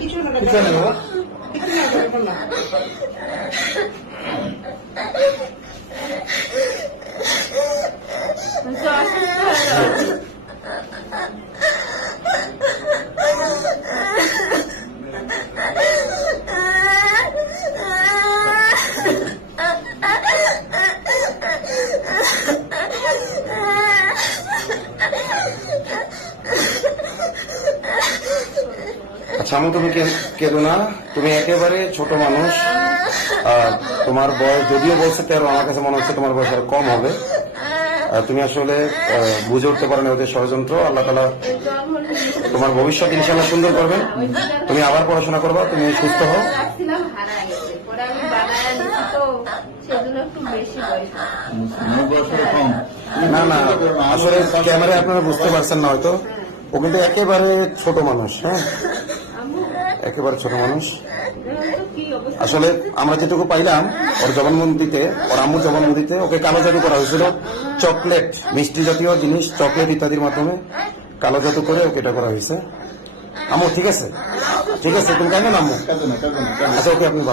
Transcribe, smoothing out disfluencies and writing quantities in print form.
কিছু না বাবা। আচ্ছা আমি তুমি কেঁদো না, তুমি একেবারে ছোট মানুষ। তোমার বয়স যদিও বলছে 13, আমার কাছে মনে হচ্ছে তোমার বয়স আরো কম হবে। তুমি আসলে বুঝে উঠতে পারো না ওদের ষড়যন্ত্র। আল্লাহ তাআলা তোমার ভবিষ্যৎ ইনশাআল্লাহ সুন্দর করবেন। তুমি আবার পড়াশোনা করবা, তুমি সুস্থ হও। না না, আসলে ক্যামেরায় আপনারা বুঝতে পারছেন না হয়তো, ও কিন্তু একেবারে ছোট মানুষ। হ্যাঁ, একেবারে ছোট মানুষ। আসলে আমরা যেটুকু পাইলাম ওর জবানবন্দিতে, ওর আম্মুর জবানবন্দিতে ওকে কালো জাদু করা হয়েছিল। চকলেট, মিষ্টি জাতীয় জিনিস, চকলেট ইত্যাদির মাধ্যমে কালো জাদু করে ওকে এটা করা হয়েছে। আম্মু ঠিক আছে, ঠিক আছে, তুমি কেন আম্মু? আচ্ছা ওকে আপনি ভালো